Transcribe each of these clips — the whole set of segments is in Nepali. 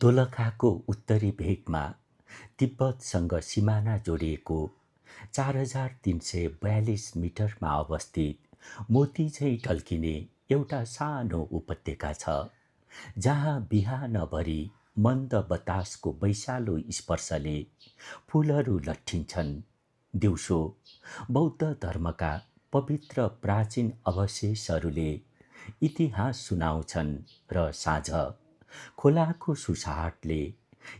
दोलखाको उत्तरी भेगमा तिब्बतसँग सिमाना जोडिएको 4342 मिटरमा अवस्थित मोतीझैँ ढल्किने एउटा सानो उपत्यका छ, जहाँ बिहानभरि मन्द बतासको वैशालो स्पर्शले फुलहरू लट्ठिन्छन्। दिउँसो बौद्ध धर्मका पवित्र प्राचीन अवशेषहरूले इतिहास सुनाउँछन् र साँझ खोलाको सुसाहटले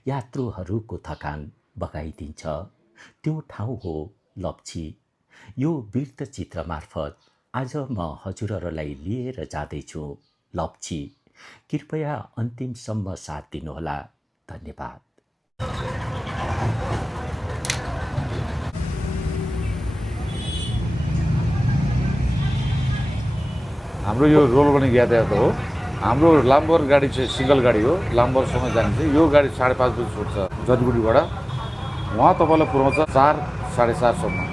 यात्रुहरूको थकान बगाइदिन्छ। त्यो ठाउँ हो लप्ची। यो वृत्तचित्र मार्फत आज म हजुरहरूलाई लिएर जाँदैछु लप्ची। कृपया अन्तिमसम्म साथ दिनुहोला। धन्यवाद। हाम्रो यो रोलगनी यातायात हो। हाम्रो लाम्बर गाडी चाहिँ सिंगल गाडी हो। लाम्बरसम्म जाने चाहिँ यो गाडी 5:30 बजी छुट्छ जजगुडीबाट। उहाँ तपाईँलाई पुऱ्याउँछ 4 साढे 4 सम्म।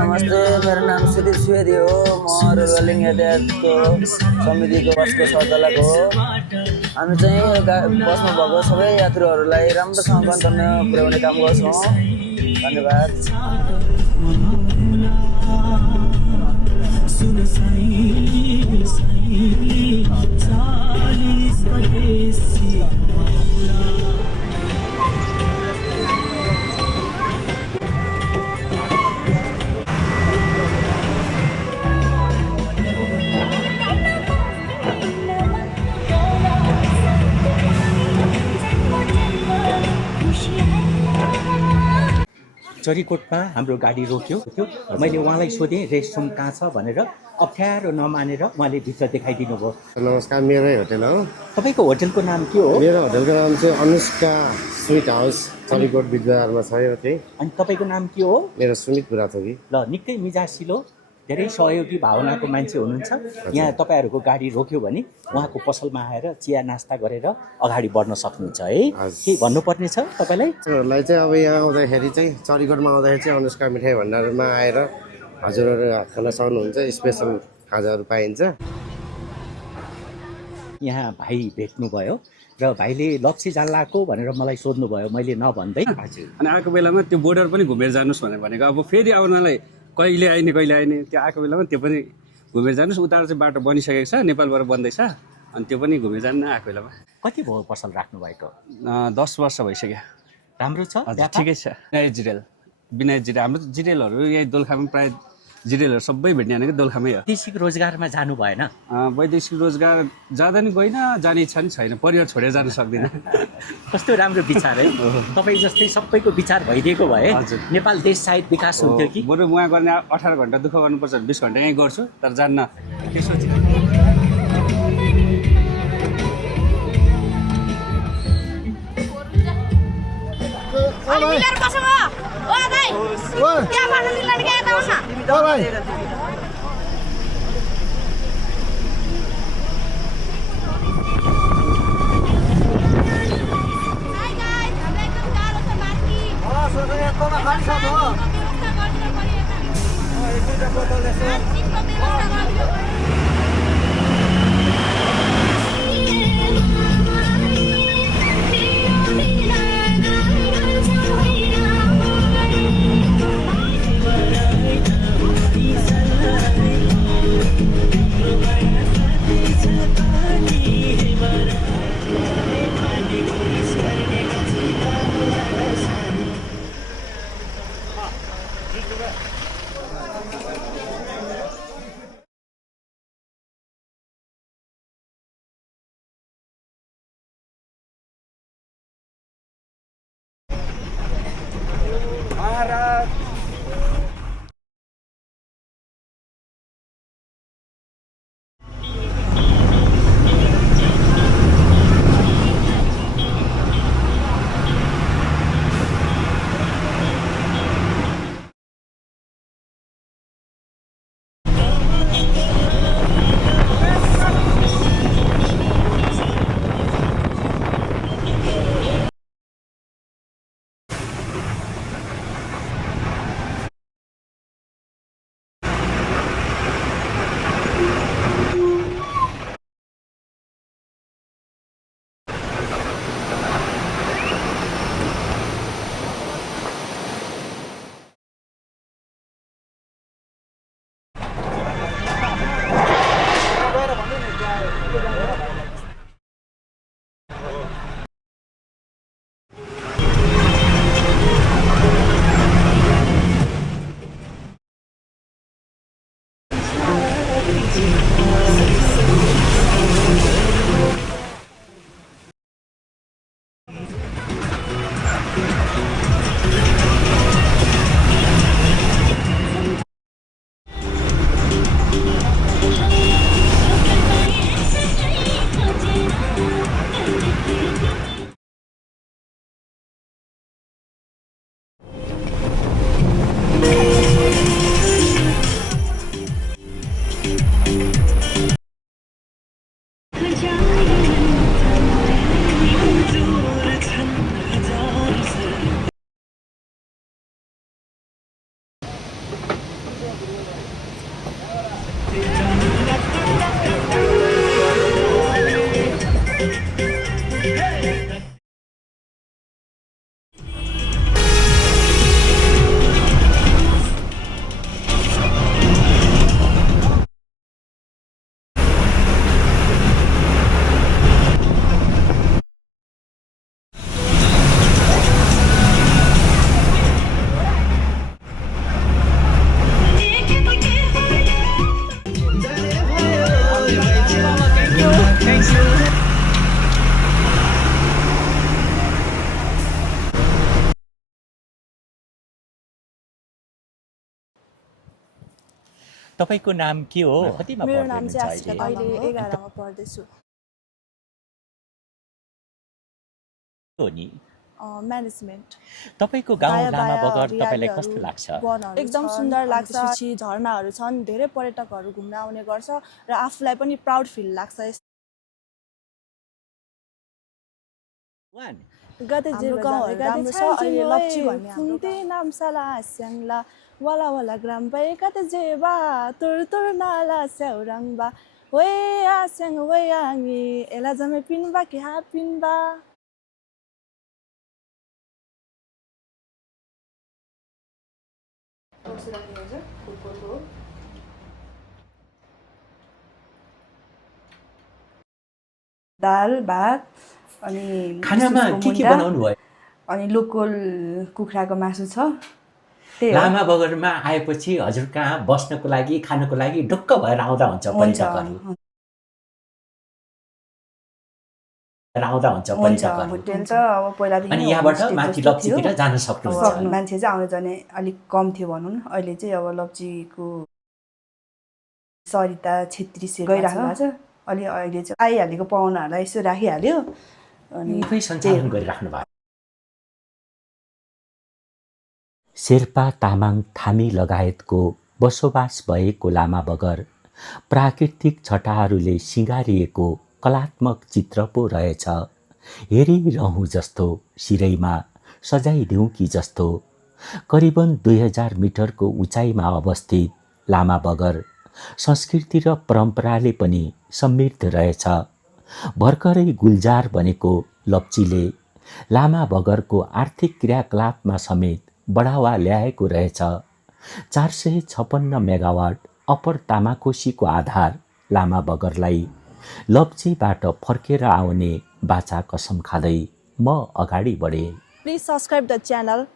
नमस्ते, मेरो नाम सुदीप सुवेदी हो। म रेलवेलिङ यातायातको समितिको बसको सञ्चालक हो। हामी चाहिँ बसमा भएको सबै यात्रुहरूलाई राम्रोसँग गन्तव्य पुर्याउने काम गर्छौँ। धन्यवाद। चरीकोटमा हाम्रो गाडी रोक्यो। मैले उहाँलाई सोधेँ रेस्ट रुम कहाँ छ भनेर। अप्ठ्यारो नमानेर उहाँले भित्र देखाइदिनु भयो। नमस्कार, मेरै होटल हो। तपाईँको होटलको नाम के हो? मेरो होटलको नाम चाहिँ अनुष्का स्विट हाउस, चरीकोट विद्यारमा छ। यो चाहिँ। अनि तपाईँको नाम के हो? मेरो सुमित बुढाथोकी। ल, निकै मिजासिलो, धेरै सहयोगी भावनाको मान्छे हुनुहुन्छ। यहाँ तपाईँहरूको गाडी रोक्यो भने उहाँको पसलमा आएर चिया नास्ता गरेर अगाडि बढ्न सक्नुहुन्छ है। के भन्नुपर्ने छ तपाईँलाई? हजुरहरूलाई चाहिँ अब यहाँ आउँदाखेरि चाहिँ चरीकोटमा आउँदाखेरि चाहिँ अनुष्का मिठाई भण्डारमा आएर हजुरहरू खान सक्नुहुन्छ। स्पेसल खाजाहरू पाइन्छ। यहाँ भाइ भेट्नुभयो र भाइले लप्ची जान लागेको भनेर मलाई सोध्नुभयो। मैले नभन्दै अनि आएको बेलामा त्यो बोर्डर पनि घुमेर जानुहोस् भनेको। अब फेरि आउनलाई कहिले आइने त्यो आएको बेलामा त्यो पनि घुमेर जानुहोस्। उता चाहिँ बाटो बनिसकेको छ, नेपालबाट बन्दैछ। अनि त्यो पनि घुमेर जान्न आएको बेलामा। कति भयो पसल राख्नु भएको? 10 वर्ष भइसक्यो। राम्रो छ, ठिकै छ। विनायक जिरेल हाम्रो जिरेलहरू यही दोलखामा प्राय जिरेलहरू सबै भेट्ने भनेको दोलखामै हो। वैदेशिक रोजगारमा जानु भएन? वैदेशिक रोजगार जाँदा नि गइन, जाने इच्छा नि छैन। परिवार छोडेर जान सक्दिनँ। कस्तो राम्रो विचार है। तपाईँ जस्तै सबैको विचार भइदिएको भए नेपाल देश सायद विकास हुन्थ्यो कि। बरु उहाँ गर्ने 18 घन्टा दुःख गर्नुपर्छ, 20 घन्टा यहीँ गर्छु, तर जान्न। त्यसो तपाईँको नाम के हो कतिमा मेरो पढ्दै नाम हुनुहुन्छ चाहिँ आशिका अहिले अहिले 11मा पढ्दैछु हो नि म्यानेजमेन्ट तपाईँको गाउँ बाया लामा बाया बगर तपाईँलाई हरियालीहरू, कस्तो लाग्छ वनहरू एकदम छन्, सुन्दर अनि लाग्छ त्यसपछि झरनाहरू छन् धेरै पर्यटकहरू घुम्न आउने गर्छ र आफूलाई पनि प्राउड फिल लाग्छ गते हाम्रो गाउँहरू राम्रो छ अहिले लप्ची भन्ने फुन्ते नामसाला स्याङ्ला वाला वाला ग्राम बाई कते जेबा तुर तुर नाला स्याउराङबा वे आस्याङ वे आङी एला जमे पिनबा कि हा पिनबा दाल भात अनि खानामा इस्कुसको के मुन्टा, बनाउनु भयो अनि लोकल कुखुराको मासु छ त्यही हो लामा बगरमा आएपछि हजुर कहाँ बस्नको लागि खानको लागि ढुक्क भएर आउँदा हुन्छ पर्यटकहरू हुन्छ होटेल त अब पहिलादेखि अनि नै यहाँबाट होमस्टे माथि जस्तो लप्चीतिर थियो। जान सक्नुहुन्छ मान्छे चाहिँ आउने जाने अलिक कम थियो भनौँ न अहिले चाहिँ अब लप्चीको सरिता छेत्री गइरहेको छ अलि अहिले चाहिँ आइहालेको पाहुनाहरूलाई यसो राखिहाल्यो अनि यही सञ्चालन गरिराख्नु भएको शेर्पा तामाङ थामी लगायतको बसोबास भएको लामा बगर प्राकृतिक छटाहरूले सिँगारिएको कलात्मक चित्र पो रहेछ हेरिरहँ जस्तो सिरैमा सजाइदिउँ कि जस्तो करिबन 2000 मिटरको उचाइमा अवस्थित लामा बगर संस्कृति र परम्पराले पनि समृद्ध रहेछ भर्खरै गुल्जार बनेको लप्चीले लामा बगरको आर्थिक क्रियाकलापमा समेत बढावा ल्याएको रहेछ 456 मेगावाट अप्पर तामाकोसीको आधार लामा बगरलाई लप्चीबाट फर्केर आउने बाचा कसम खाँदै म अगाडि बढे प्लिज सब्सक्राइब द च्यानल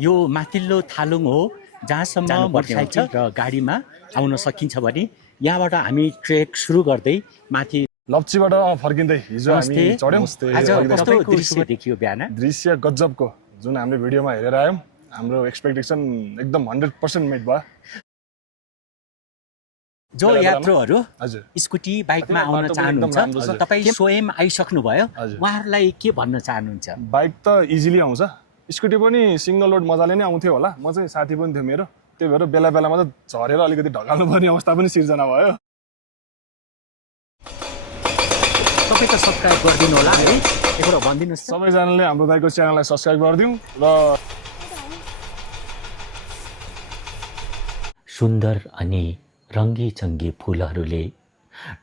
यो माथिल्लो थालुङ हो जहाँसम्म मोटरसाइकल र गाडीमा आउन सकिन्छ भने यहाँबाट हामी ट्रेक सुरु गर्दै माथि लप्चीबाट फर्किँदै हिजो हामी चढ्यौँ आज कस्तो दृश्य देखियो बिहान दृश्य गजबको जुन हामीले भिडियोमा हेरेर आयौँ हाम्रो एक्सपेक्टेसन एकदम 100% मेट भयो जो यात्रुहरू हजुर स्कुटी बाइकमा आउन बाटो पनि एकदम राम्रो चाहनुहुन्छ छ। तपाईँ स्वयं आइसक्नु भयो हजुर। उहाँहरूलाई के भन्न चाहनुहुन्छ बाइक त इजिली आउँछ स्कुटी पनि सिङ्गल लोड मजाले नै आउँथ्यो होला म चाहिँ साथी पनि थियो मेरो त्यही भएर बेला बेलामा त झरेर अलिकति ढकाल्नु पर्ने अवस्था पनि सिर्जना भयो तपाईँ त सब्सक्राइब गरिदिनु होला है एकपल्ट भनिदिनुहोस् त। सबैजनाले हाम्रो दाइको च्यानललाई सब्सक्राइब गरिदिउँ र सुन्दर अनि रङ्गी फुलहरूले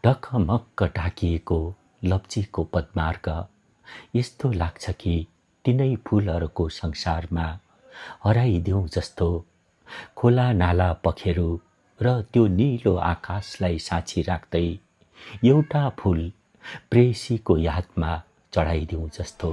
ढकमक्क ढाकिएको लप्चीको पदमार्ग यस्तो लाग्छ कि तिनै फुलहरूको संसारमा हराइदिउँ जस्तो खोला नाला पखेरु र त्यो निलो आकाशलाई साँची राख्दै एउटा फुल प्रेसीको यादमा चढाइदिउँ जस्तो।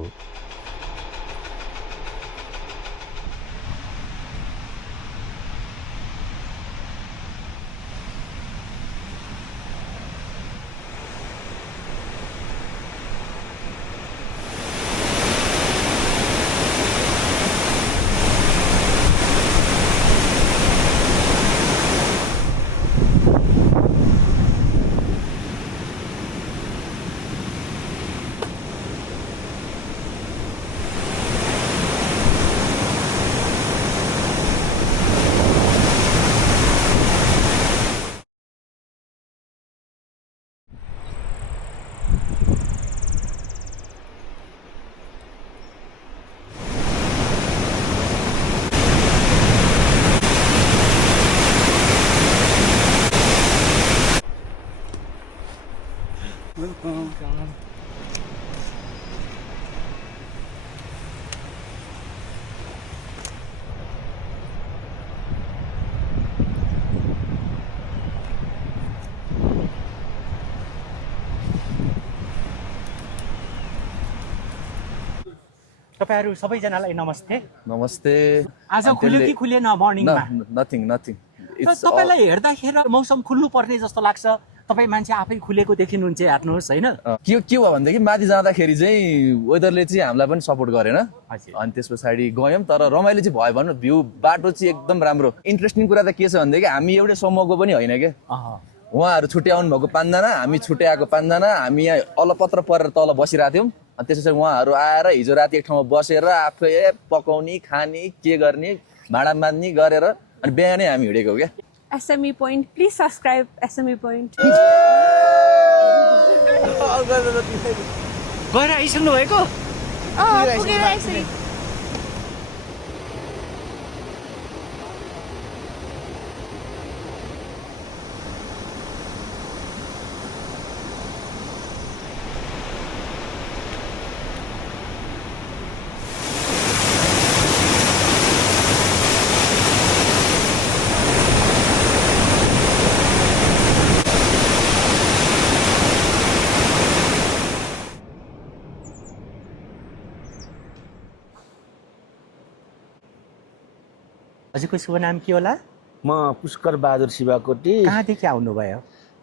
तपाईहरु सबैजनालाई नमस्ते। नमस्ते। आज खुल्यो कि खुलेन मर्निङमा? नथिङ तपाईलाई हेर्दाखेरि मौसम खुल्नु पर्ने जस्तो लाग्छ। तपाई मान्छे आफै खुलेको देखिनुहुन्छ हेर्नुहोस् हैन। के भयो भन्दाखेरि माथि जाँदाखेरि चाहिँ वेदरले चाहिँ हामीलाई पनि सपोर्ट गरेन अनि त्यसपछि गयौँ तर रमाइलो चाहिँ भयो भन्नु भ्यू बाटो चाहिँ एकदम राम्रो। इन्ट्रेस्टिङ कुरा त के छ भन्दाखेरि हामी एउटै समूहको पनि होइन के उहाँहरू छुट्टै आउनु भएको 5 जना हामी छुट्टै आएको 5 जना हामी यहाँ अलपत्र परेर तल बसिरहेको थियौँ अनि त्यसपछि उहाँहरू आएर हिजो राति एक ठाउँमा बसेर आफै पकाउने खाने के गर्ने भाडा मान्ने गरेर अनि बिहानै हामी हिँडेको क्या। SME Point, please subscribe SME Point. गएर आइसक्नु भएको? पुगेर आइसकेँ। हजुरको शुभ नाम के होला? म पुष्कर बहादुर शिवाकोटी। कहाँदेखि आउनुभयो?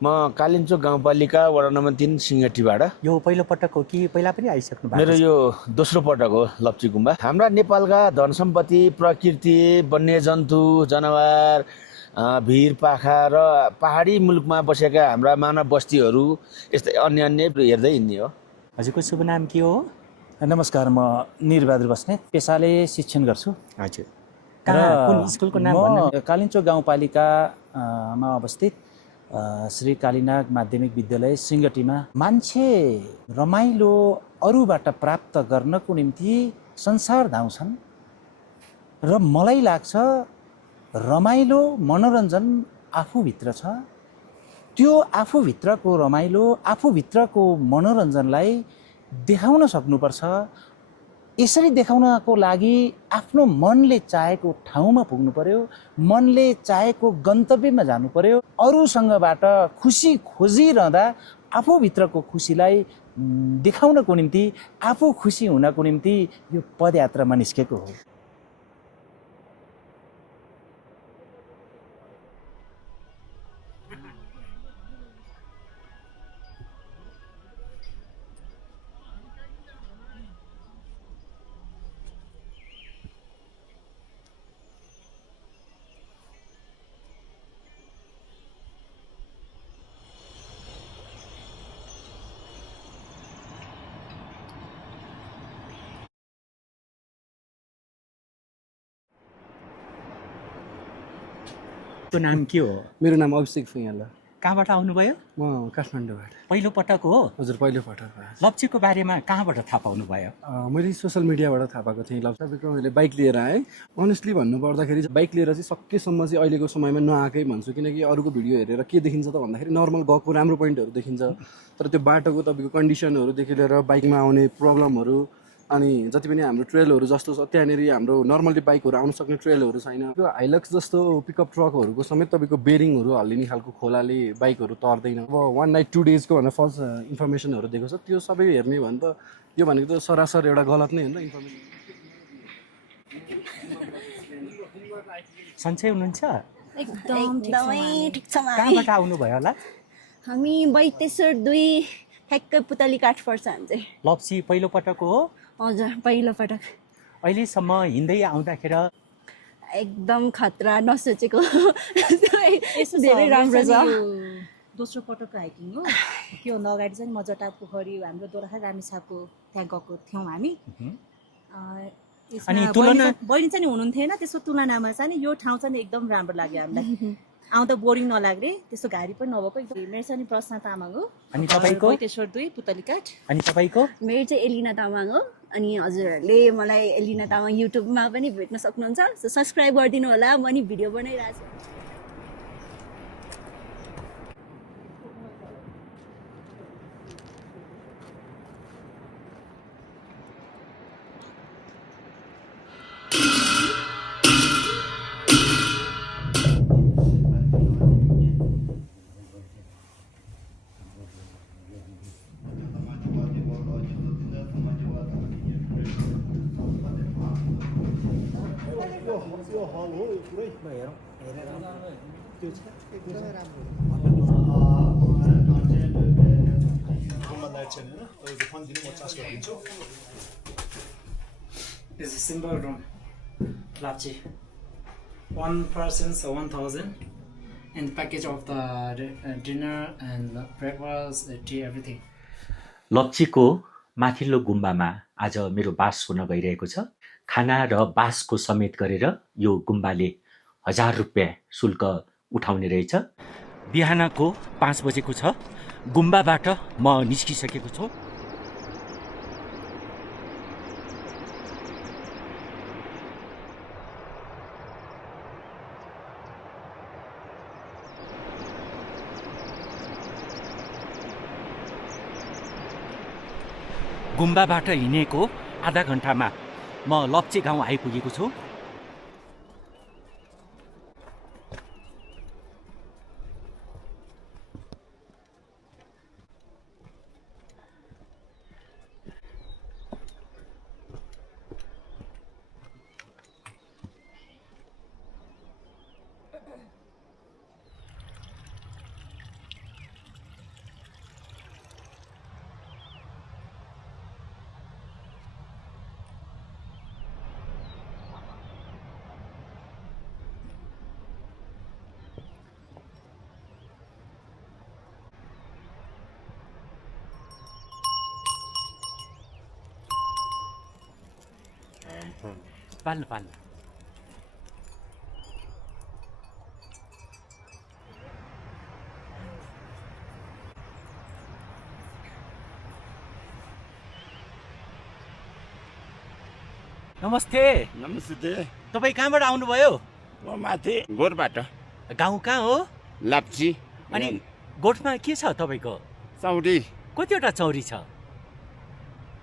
म कालिन्चोक गाउँपालिका वडा नम्बर 3 सिंगटीबाट। यो पहिलो पटक हो कि पहिला पनि आइसक्नु भएको? मेरो यो दोस्रो पटक हो लप्ची गुम्बा। हाम्रा नेपालका धन सम्पत्ति प्रकृति वन्यजन्तु जनावर भिर पाखा र पहाडी मुलुकमा बसेका हाम्रा मानव बस्तीहरू यस्तै अन्य हेर्दै हिँड्ने हो। हजुरको शुभ नाम के हो? नमस्कार, म निरबहादुर बस्नेत, पेसाले शिक्षण गर्छु। हजुर। कुन स्कुलको नाम भन्नु? कालिन्चोक गाउँपालिकामा अवस्थित श्री कालीनाग माध्यमिक विद्यालय सिंगटीमा। मान्छे रमाइलो अरूबाट प्राप्त गर्नको निम्ति संसार धाउँछन् र मलाई लाग्छ रमाइलो मनोरञ्जन आफूभित्र छ। त्यो आफूभित्रको रमाइलो आफूभित्रको मनोरञ्जनलाई देखाउन सक्नुपर्छ। यसरी देखाउनको लागि आफ्नो मनले चाहेको ठाउँमा पुग्नु पर्यो, मनले चाहेको गन्तव्यमा जानु पर्यो। अरूसँगबाट खुसी खोजिरहँदा आफूभित्रको खुसीलाई देखाउनको निम्ति आफू खुसी हुनको निम्ति यो पदयात्रामा निस्केको हो। त्यो नाम के हो? मेरो नाम अभिषेक फुयाल। कहाँबाट आउनुभयो? म काठमाडौँबाट। पहिलो पटक हो? हजुर पहिलो पटक। लप्चीको बारेमा कहाँबाट थाहा पाउनुभयो? मैले सोसियल मिडियाबाट थाहा पाएको थिएँ। तपाईँको मैले बाइक लिएर आएँ। अनेस्टली भन्नुपर्दाखेरि बाइक लिएर चाहिँ सकेसम्म चाहिँ अहिलेको समयमा नआएकै भन्छु, किनकि अरूको भिडियो हेरेर के देखिन्छ त भन्दाखेरि नर्मल गएको राम्रो पोइन्टहरू देखिन्छ, तर त्यो बाटोको तपाईँको कन्डिसनहरूदेखि लिएर बाइकमा आउने प्रब्लमहरू, अनि जति पनि हाम्रो ट्रेलहरू जस्तो छ त्यहाँनिर हाम्रो नर्मली बाइकहरू आउन सक्ने ट्रेलहरू छैन। त्यो हाइलक्स जस्तो पिकअप ट्रकहरूको समेत तपाईँको बेरिङहरू हल्लिने खालको खोलाले बाइकहरू तर्दैन। अब 1 नाइट 2 डेजको भनेर फल्स इन्फर्मेसनहरू दिएको छ, त्यो सबै हेर्ने भने त यो भनेको त सरासर एउटा गलत नै हो नि त इन्फर्मेसन। सन्चै हुनुहुन्छ? एकदमै ठिक छ कहाँबाट आउनुभयो होला? हामी बैतेश्वर 2 ठ्याक्कै पुतली काठ पर्छ हामी चाहिँ। लप्ची पहिलो पटक हो? हजुर पहिलो पटक। अहिलेसम्म हिँड्दै आउँदाखेरि एकदम खतरा नसोचेको धेरै राम्रो छ। दोस्रो पटकको हाइकिङ हो। के भन्दा अगाडि चाहिँ म जटापोखरी हाम्रो दोलखा रामेछापको त्यहाँ गएको थियौँ हामी। अनि तुलना बहिनी चाहिँ हुनुहुन्थेन, त्यसको तुलनामा चाहिँ यो ठाउँ चाहिँ एकदम राम्रो लाग्यो हामीलाई। आउँदा बोरिङ नलाग्ने, त्यस्तो गाडी पनि नभएको एकदम। मेरो चाहिँ प्रश्न तामाङ हो। अनि तपाईँको? बैतेश्वर 2 पुतलीकाठ। अनि तपाईँको? मेरो चाहिँ एलिना तामाङ हो। अनि हजुरहरूले मलाई एलिना तामाङ युट्युबमा पनि भेट्न सक्नुहुन्छ, सो सब्सक्राइब गरिदिनु होला। म नि भिडियो बनाइरहेको छु। It's a simple room. Lapchi. One person, so 1,000. And the package of the dinner and breakfast, tea, everything. लप्चीको माथिल्लो गुम्बामा आज मेरो बास हुन गइरहेको छ। खाना र बासको समेत गरेर यो गुम्बाले 1000 रुपियाँ शुल्क उठाउने रहेछ। बिहानको 5 बजेको छ। गुम्बाबाट म निस्किसकेको छु। गुम्बाबाट हिँडेको आधा घन्टामा म लप्ची गाउँ आइपुगेको छु। पाल्नु पाल्नु नमस्ते। नमस्ते। तपाईँ कहाँबाट आउनुभयो? म माथि गोठबाट। गाउँ कहाँ हो? लाप्ची। अनि गोठमा के छ तपाईँको? चौरी। कतिवटा चौरी छ?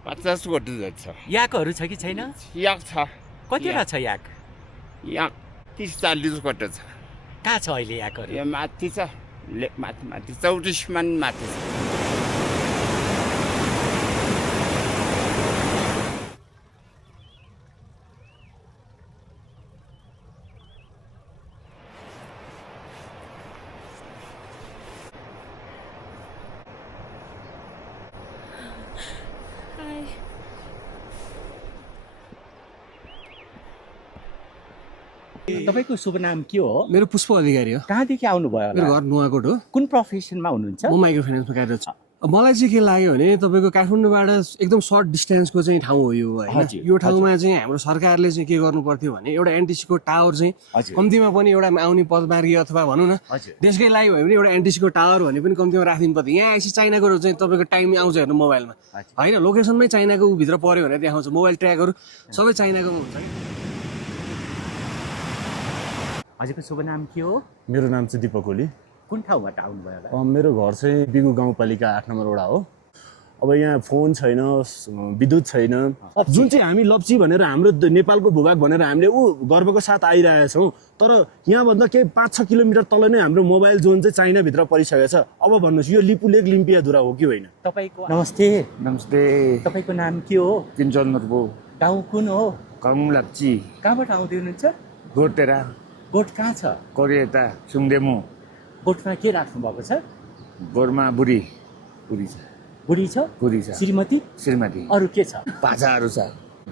50 वटा छ। याकहरू छ कि छैन? याक छ। कतिवटा छ याक? याक 30-40 वटा छ। कहाँ छ अहिले याकहरू? यो माथि छ, माथि 34 मन माथि छ। तपाईको शुभ नाम के हो? मेरो पुष्प अधिकारी हो। कहाँदेखि आउनुभयो? मेरो घर नुवाकोट हो। कुन प्रोफेसनमा हुनुहुन्छ? म माइक्रो फाइनान्समा कार्यरत छु। मलाई चाहिँ के लाग्यो भने तपाईँको काठमाडौँबाट एकदम सर्ट डिस्टेन्सको चाहिँ ठाउँ हो यो होइन यो ठाउँमा चाहिँ हाम्रो सरकारले चाहिँ के गर्नु पर्थ्यो भने एउटा एनटिसीको टावर चाहिँ कम्तीमा पनि एउटा आउने पदमार्गी अथवा भनौँ न देशकै लागि भयो भने एउटा एनटिसीको टावर भने पनि कम्तीमा राखिदिनु पर्थ्यो। यहाँ आएपछि चाइनाको चाहिँ तपाईँको टाइम आउँछ हेर्नु मोबाइलमा होइन लोकेसनमै चाइनाको भित्र पऱ्यो भने देखाउँछ मोबाइल ट्र्याकहरू सबै चाइनाको हुन्छ कि। हजुरको शुभ नाम के हो? मेरो नाम चाहिँ दिपक ओली। कुन ठाउँबाट आउनुभयो होला? मेरो घर चाहिँ बिगु गाउँपालिका 8 नम्बर वडा हो। अब यहाँ फोन छैन, विद्युत छैन, जुन चाहिँ हामी लप्ची भनेर हाम्रो नेपालको भूभाग भनेर हामीले गर्वको साथ आइरहेछौँ, तर यहाँभन्दा केही 5-6 किलोमिटर तल नै हाम्रो मोबाइल जोन चाहिँ चाइनाभित्र परिसकेको छ। अब भन्नुहोस् यो लिपुलेक लिम्पियाधुरा हो कि होइन? तपाईँको नमस्ते। नमस्ते। तपाईँको नाम के हो? किञ्चन नर्बो। गाउँ कुन हो? गाउँ लाप्ची। कहाँबाट आउँदै हुनुहुन्छ? गोटेरा। गोठ कहाँ छ? कोरियता सुङदेमु। गोठमा के राख्नु भएको छ? गोठमा बुढी छ। बुढी छ? बुढी छ। श्रीमती? श्रीमती। अरू के छ? बाछाहरू छ।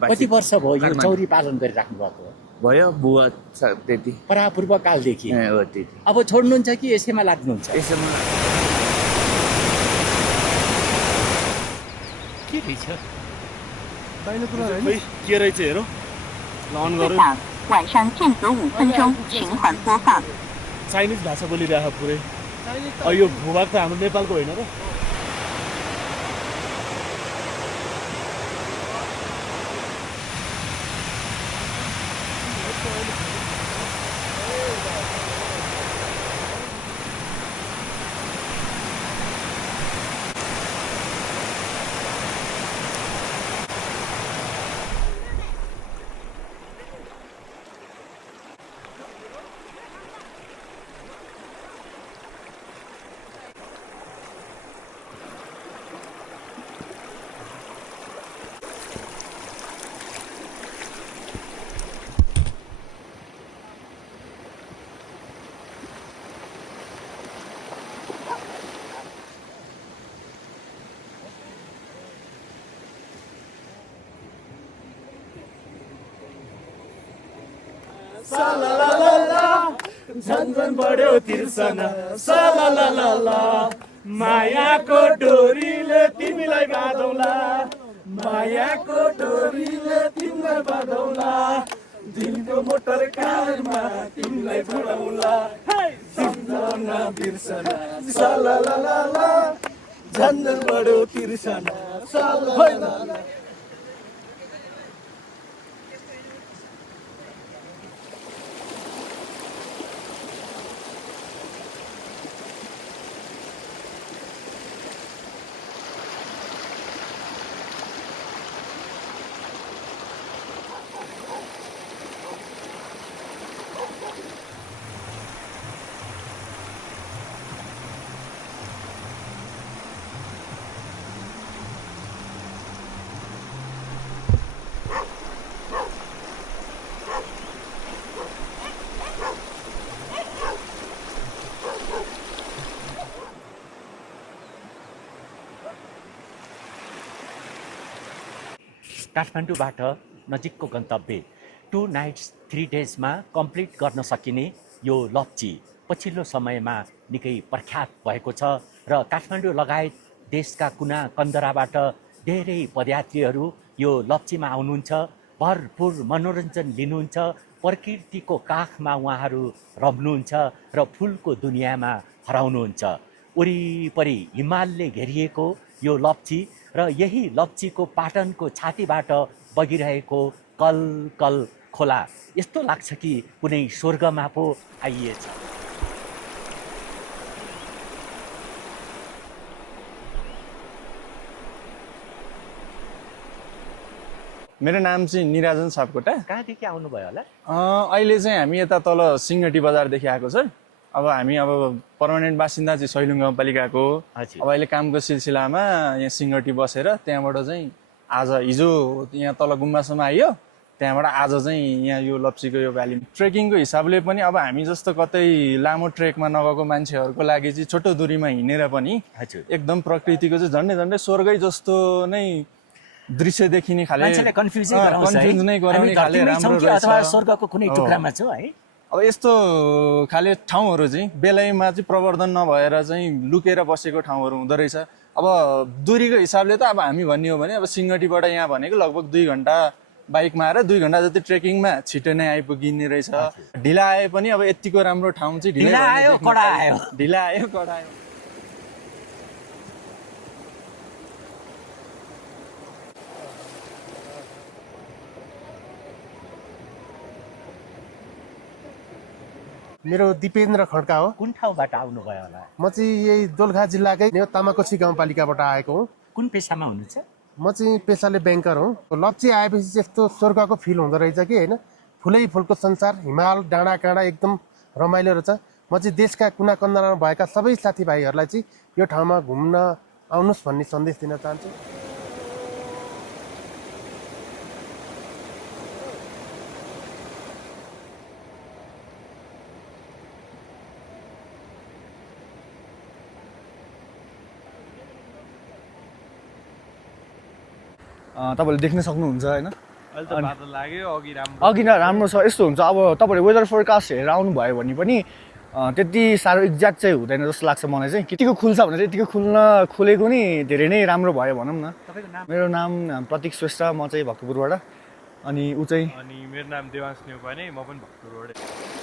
कति वर्ष भयो यो चौरी पालन गरिराख्नु भएको? भयो बुवा छ त्यति। परापूर्व कालदेखि? हो त्यति। अब छोड्नुहुन्छ कि यसैमा लाग्नुहुन्छ? यसैमा। के रहेछ? के रहेछ हेरौँ। अन गरौँ। चाइनिज भाषा बोलिरहेको पुरै। यो भूभाग त हाम्रो नेपालको होइन र? झन्झन बढ्यो तिर्सना सलालाला मायाको डोरीले तिमीलाई बाँधौला मायाको डोरीले तिमीलाई बाँधौला दिलको मोटर कारमा तिमीलाई छोडाउला सम्झना बिर्सना सलालाला झन्झन बढ्यो तिर्सना सलालाला। काठमाडौँबाट नजिकको गन्तव्य 2 नाइट्स 3 डेजमा कम्प्लिट गर्न सकिने यो लप्ची पछिल्लो समयमा निकै प्रख्यात भएको छ र काठमाडौँ लगायत देशका कुना कन्दराबाट धेरै पदयात्रीहरू यो लप्चीमा आउनुहुन्छ, भरपूर मनोरञ्जन लिनुहुन्छ, प्रकृतिको काखमा उहाँहरू रम्नुहुन्छ र फुलको दुनियाँमा हराउनुहुन्छ। वरिपरि हिमालले घेरिएको यो लप्ची र यही लप्चीको पाटनको छातीबाट बगिरहेको कल कल खोला यस्तो लाग्छ कि कुनै स्वर्गमा पो आइएछ। मेरो नाम चाहिँ निराजन सापकोटा। कहाँदेखि आउनुभयो होला? अहिले चाहिँ हामी यता तल सिंहटी बजारदेखि आएको सर। अब हामी पर्मानेन्ट बासिन्दा चाहिँ सैलुङ गाउँपालिकाको। अब अहिले कामको सिलसिलामा यहाँ सिंहटी बसेर त्यहाँबाट चाहिँ आज हिजो यहाँ तल गुम्बासम्म आइयो, त्यहाँबाट आज चाहिँ यहाँ यो लप्चीको यो भ्याली ट्रेकिङको हिसाबले पनि अब हामी जस्तो कतै लामो ट्रेकमा नगएको मान्छेहरूको लागि चाहिँ छोटो दूरीमा हिँडेर पनि एकदम प्रकृतिको चाहिँ झन्डै झन्डै स्वर्गै जस्तो नै दृश्य देखिने खाले कन्फ्युज नै गराउने खाले राम्रो रहेछ। अथवा स्वर्गको कुनै टुक्रामा छ है? अब यस्तो खाले ठाउँहरू चाहिँ बेलैमा चाहिँ प्रवर्धन नभएर चाहिँ लुकेर बसेको ठाउँहरू हुँदो रहेछ। अब दूरीको हिसाबले त अब हामी भन्ने हो भने अब सिंहटीबाट यहाँ भनेको लगभग 2 घन्टा बाइकमा आएर 2 घन्टा जति ट्रेकिङमा छिटो नै आइपुगिने रहेछ। ढिला आए पनि अब यतिको राम्रो ठाउँ चाहिँ ढिला आयो कडा आयो। ढिला आयो कडा आयो। मेरो दिपेन्द्र खड्का हो। कुन ठाउँबाट आउनुभयो होला? म चाहिँ यही दोलखा जिल्लाकै तामाकोसी गाउँपालिकाबाट आएको हुँ। कुन पेसामा हुनुहुन्छ? म चाहिँ पेसाले ब्याङ्कर हुँ। लप्ची आएपछि चाहिँ यस्तो स्वर्गको फिल हुँदो रहेछ कि होइन, फुलै फुलको संसार, हिमाल डाँडा काँडा एकदम रमाइलो रहेछ। म चाहिँ देशका कुना कन्दामा भएका सबै साथीभाइहरूलाई चाहिँ यो ठाउँमा घुम्न आउनुहोस् भन्ने सन्देश दिन चाहन्छु। तपाईँले देख्न सक्नुहुन्छ होइन, अहिले त बादल लाग्यो, अघि राम्रो छ। यस्तो हुन्छ अब तपाईँले वेदर फोरकास्ट हेरेर आउनुभयो भने पनि त्यति साह्रो एक्ज्याक्ट चाहिँ हुँदैन जस्तो लाग्छ मलाई चाहिँ। यतिको खुल्छ भने चाहिँ यतिको खुलेको नि धेरै नै राम्रो भयो भनौँ न। मेरो नाम प्रतीक श्रेष्ठ, म चाहिँ भक्तपुरबाट, अनि ऊ चाहिँ अनि मेरो नाम देवांश नेउपाने, म पनि भक्तपुरबाट।